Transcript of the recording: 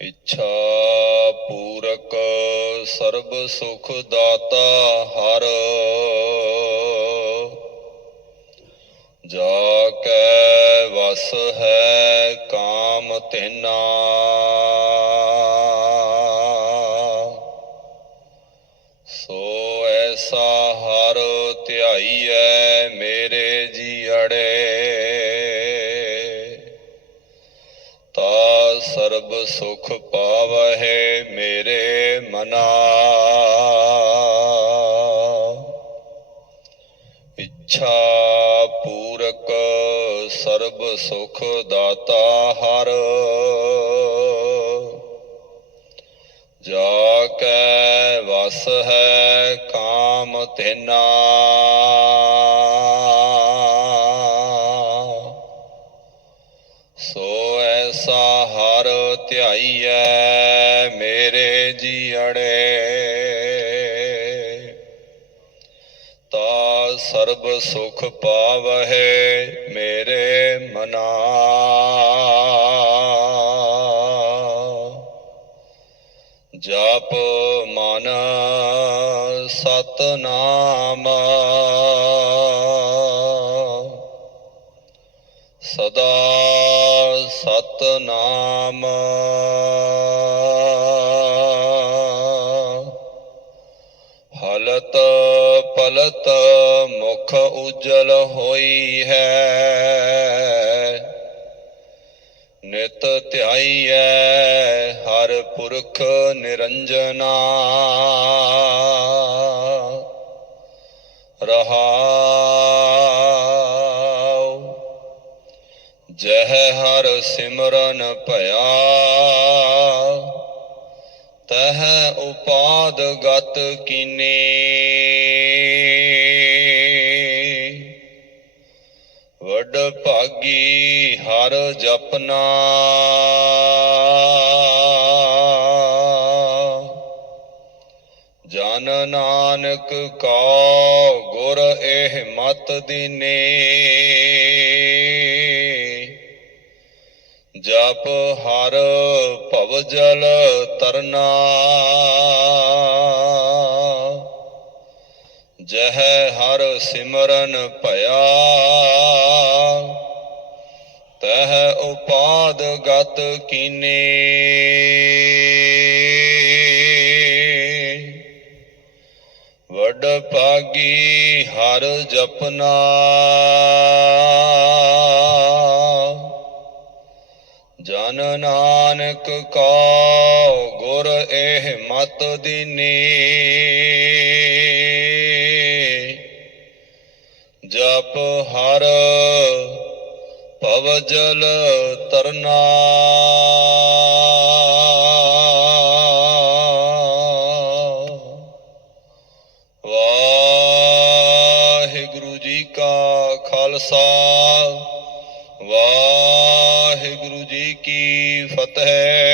ਇੱਛਾ ਪੂਰਕ ਸਰਬ ਸੁਖ ਦਾਤਾ ਹਰ। ਜਾ ਕੈ ਵਸ ਹੈ ਕਾਮ ਤੇਨਾ। ਸੁਖ ਪਾਵਹਿ ਮੇਰੇ ਮਨਾ। ਇੱਛਾ ਪੂਰਕ ਸਰਬ ਸੁਖ ਦਾਤਾ ਹਰ। ਜਾ ਕੈ ਵਸ ਹੈ ਕਾਮ ਤੇਨਾ। ਹਰ ਧਿਆਈਐ ਮੇਰੇ ਜੀਅੜੇ। ਤਾ ਸਰਬ ਸੁਖ ਪਾਵਹਿ ਮੇਰੇ ਮਨਾ। ਜਪ ਮਨ ਸਤਨਾਮ। ਸਦਾ ਸਤਨਾਮ। ਹਲਤ ਪਲਤ ਮੁਖ ਉਜਲ ਹੋਈ ਹੈ। ਨਿਤ ਧਿਆਈਐ ਹਰ ਪੁਰਖ ਨਿਰੰਜਨਾ। ਜਹ ਹਰ ਸਿਮਰਨ ਭਇਆ। ਤਹ ਉਪਾਦ ਗਤ ਕੀਨੀ। ਵੱਡ ਭਾਗੀ ਹਰ ਜਪਨਾ। ਜਨ ਨਾਨਕ ਕਾ ਗੁਰ ਇਹ ਮਤ ਦੀਨੇ। ਜਪ ਹਰ ਭਵ ਜਲ ਤਰਨਾ। ਜਹ ਹਰ ਸਿਮਰਨ ਭਇਆ। ਤਹ ਉਪਾਦ ਗਤ ਕੀਨੇ। ਵੱਡ ਭਾਗੀ ਹਰ ਜਪਨਾ। ਨਾਨਕ ਕਾ ਗੁਰ ਇਹ ਮਤ ਦੀਨੀ। ਜਪ ਹਰ ਭਵ ਜਲ ਤਰਨਾ। ਵਾਹਿਗੁਰੂ ਜੀ ਕਾ ਖਾਲਸਾ। ਵਾਹਿਗੁਰੂ ਕੀ ਫਤਿਹ